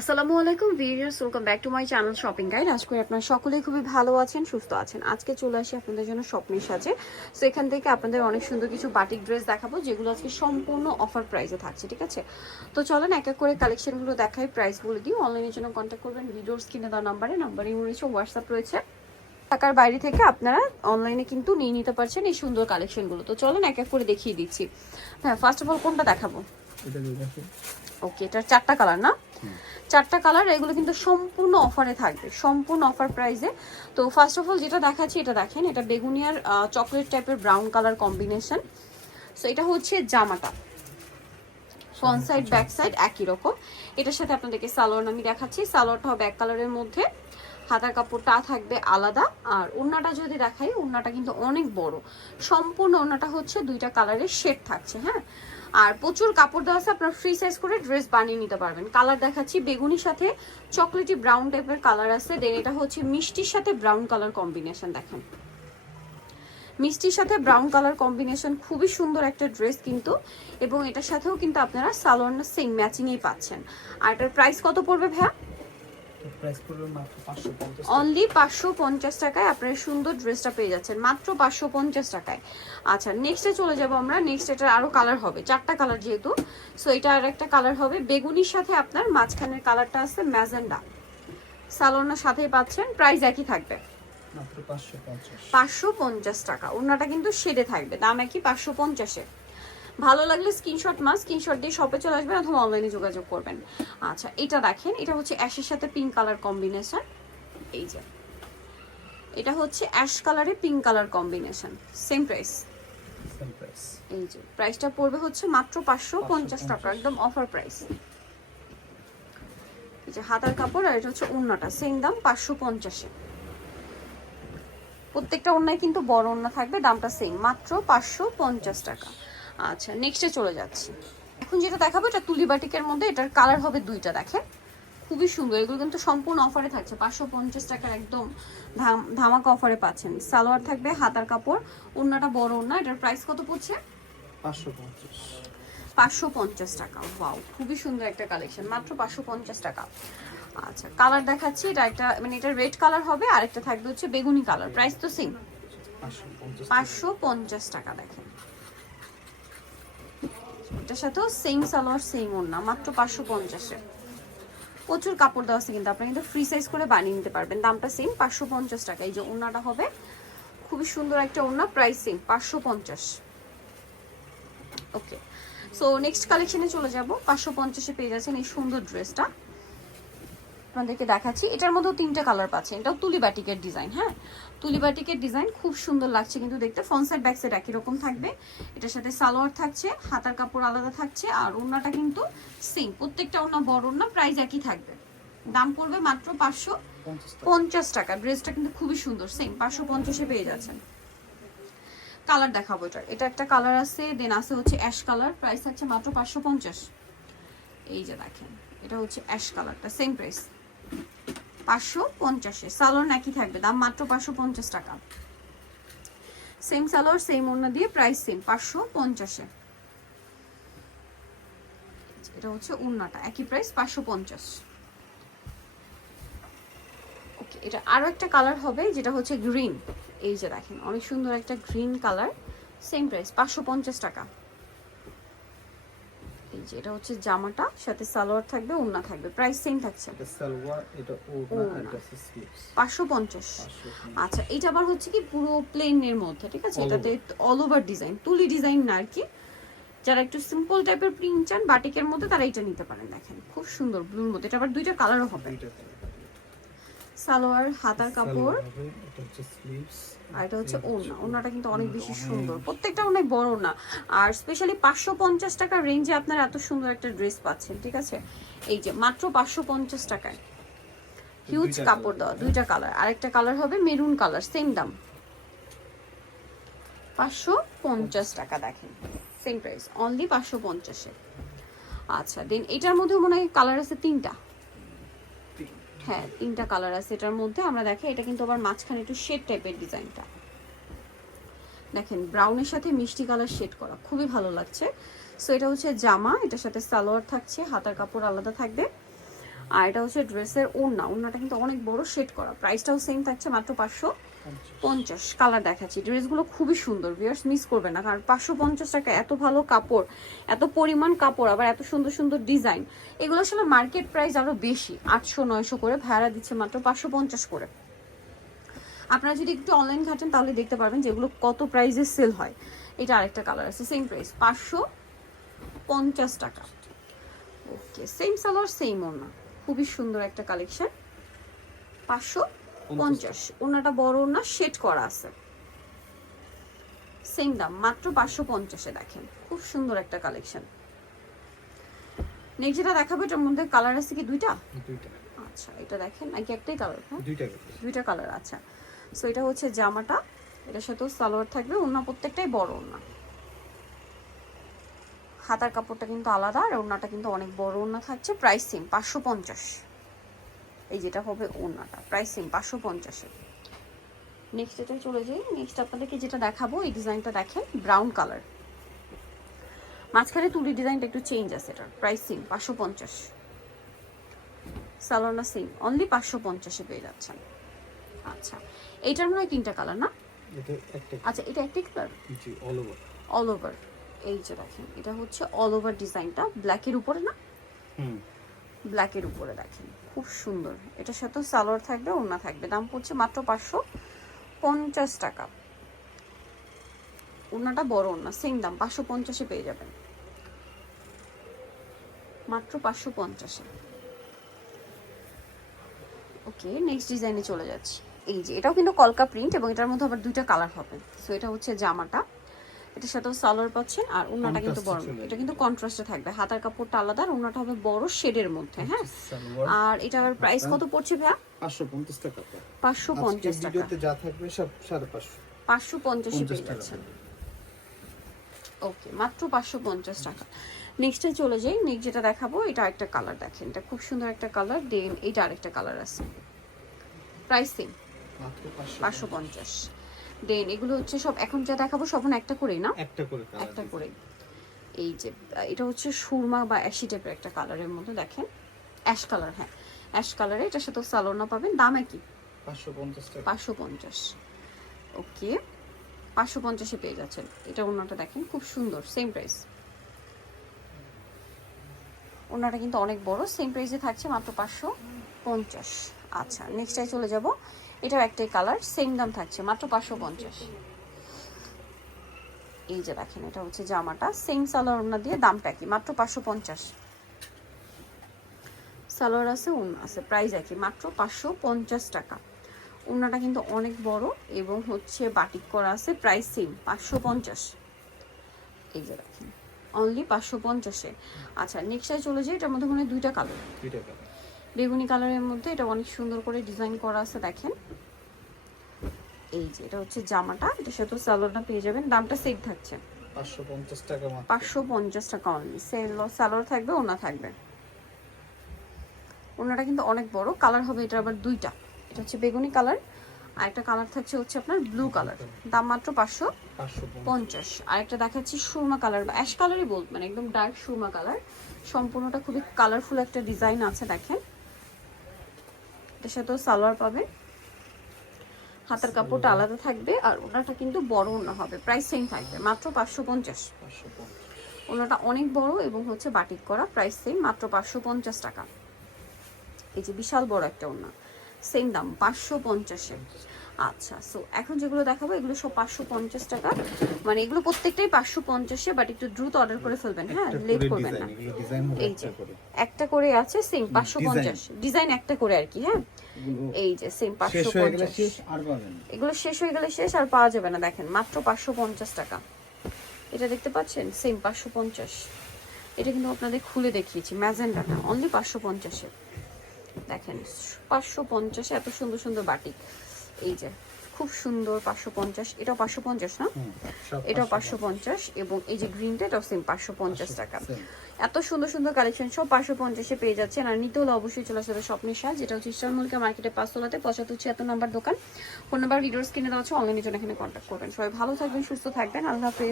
আসসালামু আলাইকুম viewers welcome back to my channel shopping guide আজ করে আপনারা সকলেই খুবই ভালো আছেন সুস্থ আছেন। আজকে চলে আসি আপনাদের জন্য স্বপ্ন সাজে। সো এখান থেকে আপনাদের অনেক সুন্দর কিছু বাটিক ড্রেস দেখাবো যেগুলো আজকে সম্পূর্ণ অফার প্রাইসে থাকছে ঠিক আছে? তো চলেন এক এক করে কালেকশনগুলো দেখাই প্রাইস বলে দিই। অনলাইনের জন্য কন্ট্যাক্ট করবেন ভিডিওর স্ক্রিনে দেওয়া নাম্বারে নাম্বারই রয়েছে হোয়াটসঅ্যাপ রয়েছে। ঢাকার বাইরে থেকে আপনারা অনলাইনে কিন্তু নিয়ে নিতে পারছেন এই সুন্দর কালেকশনগুলো তো চলেন এক এক করে দেখিয়ে দিচ্ছি। হ্যাঁ ফার্স্ট অফ অল কোনটা দেখাবো? ওকে এটার চারটা কালার না? চারটা কালার এগুলো কিন্তু সম্পূর্ণ অফারে থাকবে সম্পূর্ণ অফার প্রাইসে। তো ফার্স্ট অফ অল যেটা দেখাচ্ছি এটা দেখেন এটা বেগুনিয়ার চকলেট টাইপের ব্রাউন কালার কম্বিনেশন সো এটা হচ্ছে জামাটা। ফ্রন্ট সাইড ব্যাক সাইড একই রকম। এটার সাথে আপনাদেরকে সালোয়ার আমি দেখাচ্ছি। সালোয়ারটা হবে এক কালারের মধ্যে। হাতার কাপড়টা থাকবে আলাদা। আর ওড়নাটা যদি দেখাই ওড়নাটা কিন্তু অনেক বড়। সম্পূর্ণ ওড়নাটা হচ্ছে দুইটা কালারের শেড থাকছে হ্যাঁ? আর প্রচুর কাপড় দেওয়া আছে, আপনার ফ্রি সাইজ করে ড্রেস বানিয়ে নিতে পারবেন। কালার দেখাচ্ছি, বেগুনির সাথে চকলেটি ব্রাউন টাইপের কালার আছে দেন এটা হচ্ছে মিষ্টির সাথে ব্রাউন কালার কম্বিনেশন দেখেন। মিষ্টির সাথে ব্রাউন কালার কম্বিনেশন খুবই সুন্দর একটা ড্রেস কিন্তু, এবং এটার সাথেও কিন্তু আপনারা সালোয়ার সেম ম্যাচিংই পাচ্ছেন। আর এটার প্রাইস কত পড়বে ভাইয়া? অনলি পাঁচশো পঞ্চাশ টাকায় আপনারা সুন্দর ড্রেসটা পেয়ে যাচ্ছেন মাত্র পাঁচশো পঞ্চাশ টাকায়। আচ্ছা নেক্সটে চলে যাব আমরা নেক্সট এটার আরও কালার হবে চারটা কালার যেহেতু। সো এটা আর একটা কালার হবে বেগুনির সাথে আপনার মাঝখানের কালারটা আছে ম্যাজেন্ডা। সালোনার সাথেই পাচ্ছেন প্রাইস একই থাকবে। পাঁচশো পঞ্চাশ। টাকা ওনাটা কিন্তু শেডে থাকবে দাম একই পাঁচশো পঞ্চাশে। ভালো লাগলে স্ক্রিনশট মাস স্ক্রিনশট দিয়ে শপে চলে আসবেন অথবা অনলাইনে যোগাযোগ করবেন। আচ্ছা এটা দেখেন এটা হচ্ছে অ্যাশের সাথে পিঙ্ক কালার কম্বিনেশন এই যে। এটা হচ্ছে অ্যাশ কালারে pink colour combination same price এই যে প্রাইসটা পড়বে হচ্ছে মাত্র পাঁচশো পঞ্চাশ টাকা একদম অফার প্রাইস এই যে হাতার কাপড় আর এটা হচ্ছে ওড়নাটা সেম দাম পাঁচশো পঞ্চাশে। প্রত্যেকটা ওড়নায় কিন্তু বড় ওড়না থাকবে দামটা সেম মাত্র পাঁচশো পঞ্চাশ টাকা। আচ্ছা নেক্সটে চলে যাচ্ছি। এখন যেটা দেখাবো এটা তুলি বাটিকের মধ্যে এটার কালার হবে দুইটা দেখেন। খুবই সুন্দর এগুলো কিন্তু সম্পূর্ণ অফারে থাকছে। পাঁচশো পঞ্চাশ টাকার একদম ধাম- ধামাকা অফারে পাচ্ছেন। সালোয়ার থাকবে হাতার কাপড় ওড়নাটা বড় ওড়না এটার প্রাইস কত পড়ছে? পাঁচশো পঞ্চাশ। পাঁচশো পঞ্চাশ টাকা ওয়াও খুবই সুন্দর একটা কালেকশন মাত্র পাঁচশো পঞ্চাশ টাকা। আচ্ছা কালার দেখাচ্ছি এটা একটা মানে এটা রেড কালার হবে আর একটা থাকবে হচ্ছে বেগুনি কালার প্রাইস তো সেম পাঁচশো পঞ্চাশ টাকা দেখেন। এটার সাথেও সেম সালোয়ার সেম ওড়না, মাত্র পাঁচশো পঞ্চাশে। প্রচুর কাপড় দেওয়া আছে কিন্তু, আপনি কিন্তু ফ্রি সাইজ করে বানিয়ে নিতে পারবেন। দামটা সেম পাঁচশো পঞ্চাশ টাকা। এই যে ওড়নাটা হবে, খুবই সুন্দর একটা ওড়না প্রাইস সেম পাঁচশো পঞ্চাশ। ওকে সো নেক্সট কালেকশনে চলে যাব। পাঁচশো পঞ্চাশে পেয়ে যাচ্ছেন এই সুন্দর ড্রেসটা আপনাদেরকে দেখাচ্ছি। এটার মধ্যেও তিনটা কালার পাচ্ছেন। এটাও তুলি বাটিকের ডিজাইন হ্যাঁ? তুলি বাটিকের ডিজাইন খুব সুন্দর লাগছে কিন্তু দেখতে। ফ্রন্ট সাইড ব্যাক সাইড একই রকম থাকবে। এটার সাথে সালোয়ার থাকছে হাতার কাপড় আলাদা থাকছে আর ওড়নাটা কিন্তু সেম প্রত্যেকটা ওড়না বড় ওড়না প্রাইস একই থাকবে। দাম পড়বে মাত্র পাঁচশো পঞ্চাশ টাকা। ড্রেসটা কিন্তু খুবই সুন্দর সেম পাঁচশো পঞ্চাশে পেয়ে যাচ্ছেন। কালার দেখাবো এটার। এটা একটা কালার আছে দেন আছে হচ্ছে অ্যাশ কালার প্রাইস থাকছে মাত্র পাঁচশো পঞ্চাশ। এই যে দেখেন এটা হচ্ছে অ্যাশ কালারটা সেম প্রাইস পাঁচশো পঞ্চাশে। সালোয়ার একই থাকবে, দাম মাত্র পাঁচশো পঞ্চাশ টাকা। সেম সালোয়ার সেম ওড়না দিয়ে প্রাইস সেম পাঁচশো পঞ্চাশে। এটা হচ্ছে ওড়নাটা, একই প্রাইস পাঁচশো পঞ্চাশ। ওকে এটা আরও একটা কালার হবে, যেটা হচ্ছে গ্রিন এই যে দেখেন, অনেক সুন্দর একটা গ্রিন কালার সেম প্রাইস পাঁচশো পঞ্চাশ টাকা। এই যে এটা হচ্ছে জামাটা সাথে সালোয়ার থাকবে ওড়না থাকবে। প্রাইস সেম থাকছে। এটা সালোয়ার এটা ওড়না স্লিভস আচ্ছা এটা আবার হচ্ছে কি পুরো প্লেনের মধ্যে ঠিক আছে? এটাতে অল ওভার ডিজাইন তুলি ডিজাইন না আর কি। যারা একটু সিম্পল টাইপের প্রিন্ট চান বাটিকের মধ্যে তারা এটা নিতে পারেন দেখেন। খুব সুন্দর ব্লুর মধ্যে। এটা আবার দুইটা কালারও হবে। সালোয়ার হাতার কাপড়। আর এটা হচ্ছে ওড়না। ওড়নাটা কিন্তু অনেক বেশি সুন্দর। প্রত্যেকটা অনেক বড় না আর স্পেশালি পাঁচশো পঞ্চাশ টাকার রেঞ্জে আপনারা এত সুন্দর একটা ড্রেস পাচ্ছেন ঠিক আছে? এই যে মাত্র পাঁচশো পঞ্চাশ টাকায়। হিউজ কাপড় দেওয়া দুইটা কালার আরেকটা কালার হবে মেরুন কালার সেম দাম। পাঁচশো পঞ্চাশ টাকা দেখেন সেম প্রাইস অনলি পাঁচশো পঞ্চাশে। আচ্ছা দেন এটার মধ্যে মনে হয় কালার আছে তিনটা। হ্যাঁ তিনটা কালার আছে এটার মধ্যে। আমরা দেখে, এটা কিন্তু আবার মাঝখানে একটু শেড টাইপের ডিজাইনটা। দেখেন ব্রাউনের সাথে মিষ্টি কালার শেড করা, খুবই ভালো লাগছে। সো এটা হচ্ছে জামা, এটার সাথে সালোয়ার থাকছে, হাতার কাপড় আলাদা থাকবে। আর এটা হচ্ছে ড্রেসের ওড়না, ওড়নাটা কিন্তু অনেক বড় শেড করা। প্রাইসটাও সেম থাকছে মাত্র পাঁচশো। পঞ্চাশ। কালার দেখাচ্ছি। ড্রেসগুলো খুবই সুন্দর ভিউয়ার্স মিস করবে না, কারণ পাঁচশো পঞ্চাশ টাকা এত ভালো কাপড়, এত পরিমাণ কাপড়, আবার এত সুন্দর সুন্দর ডিজাইন এগুলো আসলে মার্কেট প্রাইস আরও বেশি, আটশো, নয়শো করে ভাড়া দিচ্ছে মাত্র পাঁচশো পঞ্চাশ করে। আপনারা যদি একটু অনলাইন ঘাটেন, তাহলে দেখতে পারবেন যেগুলো কত প্রাইসে সেল হয়। এটা আরেকটা কালার আছে সেম প্রাইস পাঁচশো পঞ্চাশ টাকা। ওকে সেম সালোয়ার সেম ওনা খুবই সুন্দর একটা কালেকশন পাঁচশো পঞ্চাশ ওনাটা বড় ওনা শেড করা আছে। সেম দাম মাত্র পাঁচশো পঞ্চাশে দেখেন। খুব সুন্দর একটা কালেকশন নেক্সট যেটা দেখাবো এটার মধ্যে কালার আছে কি দুইটা? আচ্ছা এটা দেখেন নাকি একটাই কালার হ্যাঁ? দুইটা দুইটা কালার আচ্ছা। সো এটা হচ্ছে জামাটা। এটার সাথেও সালোয়ার থাকবে ওনা প্রত্যেকটাই বড় ওনা হাতার কাপড়টা কিন্তু আলাদা আর ওনাটা কিন্তু অনেক বড় ওনা থাকছে প্রাইস সেম পাঁচশো পঞ্চাশ। এই যেটা হবে ওনাটা। প্রাইস সেম পাঁচশো পঞ্চাশে। নেক্সট এটা চলে যাই। নেক্সট আপনাদেরকে যেটা দেখাবো এই ডিজাইনটা দেখেন ব্রাউন কালার মাঝখানে তুলি ডিজাইনটা একটু চেঞ্জ আছে এটার। প্রাইস সেম পাঁচশো পঞ্চাশ। সালোনা সেম অনলি পাঁচশো পঞ্চাশে পেয়ে যাচ্ছেন। আচ্ছা এইটার মনে হয় তিনটা কালার না? এটা আচ্ছা এটা একটি colour all over all over এই যে দেখেন এটা হচ্ছে অল ওভার ডিজাইনটা। ব্ল্যাকের উপরে না? হুম। ব্ল্যাকের উপরে দেখেন। খুব সুন্দর। এটার সাথেও সালোয়ার থাকবে, ওড়না থাকবে। দাম পড়ছে মাত্র পাঁচশো পঞ্চাশ টাকা। ওড়নাটা বড় ওড়না সেম দাম, পাঁচশো পঞ্চাশে পেয়ে যাবেন। মাত্র পাঁচশো পঞ্চাশে। ওকে নেক্সট ডিজাইনে চলে যাচ্ছি। এই যে, এটাও কিন্তু কলকা প্রিন্ট এবং এটার মধ্যে আবার দুইটা কালার হবে। সো এটা হচ্ছে জামাটা। এটার সাথেও সালোয়ার পাচ্ছেন আর ওড়নাটা কিন্তু বড়। এটা কিন্তু কন্ট্রাস্টে থাকবে। হাতার কাপড়টা আলাদা আর ওড়নাটা হবে বড় শেডের মধ্যে হ্যাঁ? আর এটার প্রাইস কত পড়ছে ভাইয়া? পাঁচশো পঞ্চাশ টাকা করে। পাঁচশো আজকের পঞ্চাশ টাকা। ভিডিওতে যা থাকবে সব সাড়ে পাঁচশো। পাঁচশো পঞ্চাশে পঞ্চাশ পেয়ে টাকা যাচ্ছেন। ওকে মাত্র পাঁচশো পঞ্চাশ টাকা। নেক্সটে চলে যাই। নেক্সট যেটা দেখাবো এটা একটা কালার দেখেন। এটা খুব সুন্দর একটা কালার দেন এটা আরেকটা কালার আছে। প্রাইস সেম মাত্র পাঁচশো পাঁচশো পঞ্চাশ। দেন এগুলো হচ্ছে সব এখন যা দেখাবো সব না একটা করেই না? একটা করে একটা। করেই। এই যে এটা হচ্ছে সুরমা বা অ্যাশি টাইপের একটা কালারের মধ্যে দেখেন। অ্যাশ কালার হ্যাঁ। অ্যাশ কালারে এটার সাথে সালোনা পাবেন। দাম একই? পাঁচশো পঞ্চাশ ওকে। পাঁচশো পঞ্চাশে পেয়ে যাচ্ছেন। এটা ওনাটা দেখেন খুব সুন্দর সেম প্রাইস ওনাটা কিন্তু অনেক বড় সেম প্রাইসে থাকছে মাত্র পাঁচশো পঞ্চাশ। আচ্ছা নেক্সটটাই চলে যাব। এটাও একটাই কালার সেম দাম থাকছে, মাত্র পাঁচশো পঞ্চাশ। এই যে দেখেন, এটা হচ্ছে জামাটা সেম সালোয়ার ওনা দিয়ে দামটা কি মাত্র পাঁচশো পঞ্চাশ। সালোয়ার আছে ওনা আছে প্রাইস একই, মাত্র পাঁচশো পঞ্চাশ টাকা। ওনাটা কিন্তু অনেক বড় এবং হচ্ছে বাটিক করা আছে প্রাইস সেম পাঁচশো পঞ্চাশ। এই যে দেখেন অনলি পাঁচশো পঞ্চাশে। আচ্ছা নেক্সটে চলে যাই, এটার মধ্যে মনে হয় দুইটা দুইটা কালার বেগুনি কালারের মধ্যে এটা অনেক সুন্দর করে ডিজাইন করা আছে দেখেন। এই যে এটা হচ্ছে জামাটা এটার সাথে সালোয়ারটা পেয়ে যাবেন। দামটা সেম থাকছে। পাঁচশো পঞ্চাশ টাকা অনলি সেল সালোয়ার থাকবে ওনা থাকবে। ওনাটা কিন্তু অনেক বড় কালার হবে এটা আবার দুইটা। এটা হচ্ছে বেগুনি কালার আর একটা কালার থাকছে হচ্ছে আপনার ব্লু কালার। দাম মাত্র পাঁচশো পঞ্চাশ। আর একটা দেখাচ্ছি সুরমা কালার বা অ্যাশ কালারই বলতে মানে একদম ডার্ক সুরমা কালার। সম্পূর্ণটা খুবই কালারফুল একটা ডিজাইন আছে দেখেন। এটার সাথেও সালোয়ার পাবে। হাতের কাপড়টা আলাদা থাকবে আর ওনাটা কিন্তু বড় ওনা হবে প্রাইস সেম থাকবে মাত্র পাঁচশো পঞ্চাশ। ওনাটা অনেক বড় এবং হচ্ছে বাটিক করা প্রাইস সেম মাত্র পাঁচশো পঞ্চাশ টাকা। এই যে বিশাল বড় একটা ওনা সেম দাম পাঁচশো পঞ্চাশে আচ্ছা সো এখন যেগুলো দেখাবো এগুলো সব পাঁচশো পঞ্চাশ টাকা। মানে এগুলো প্রত্যেকটাই পাঁচশো পঞ্চাশে বাট একটু দ্রুত অর্ডার করে ফেলবেন হ্যাঁ? লেট করবেন না। এই যে একটা করে। আছে সেম পাঁচশো পঞ্চাশ। ডিজাইন একটা করে আর কি হ্যাঁ? এই যে সেম পাঁচশো পঞ্চাশ। এগুলো শেষ হয়ে গেলে শেষ আর পাওয়া যাবে না দেখেন মাত্র পাঁচশো পঞ্চাশ টাকা। এটা দেখতে পাচ্ছেন? সেম পাঁচশো পঞ্চাশ। এটা কিন্তু আপনাদের খুলে দেখিয়েছি ম্যাজেন্ডাটা অনলি পাঁচশো পঞ্চাশে। দেখেন পাঁচশো পঞ্চাশে এত সুন্দর সুন্দর বাটিক। এই যে খুব সুন্দর পাঁচশো পঞ্চাশ এটাও পাঁচশো পঞ্চাশ না? এটাও পাঁচশো পঞ্চাশ। এবং এই যে গ্রিনটা এটাও সেম পাঁচশো পঞ্চাশ টাকা। এত সুন্দর সুন্দর কালেকশন সব পাঁচশো পঞ্চাশে পেয়ে যাচ্ছে আর নিতে হলে অবশ্যই চলে আসবে স্বপ্নের সাজ যেটা হচ্ছে ইস্টার মূলকে মার্কেটে পাঁচতলাতে পঁচাত্তর ছিয়াত্তর নাম্বার দোকান। ফোন নাম্বার ভিডিওস কিনে দেওয়া আছে অনলাইনের জন্য এখানে কন্ট্যাক্ট করবেন। সবাই ভালো থাকবেন সুস্থ থাকবেন। আল্লাহ হাফেজ।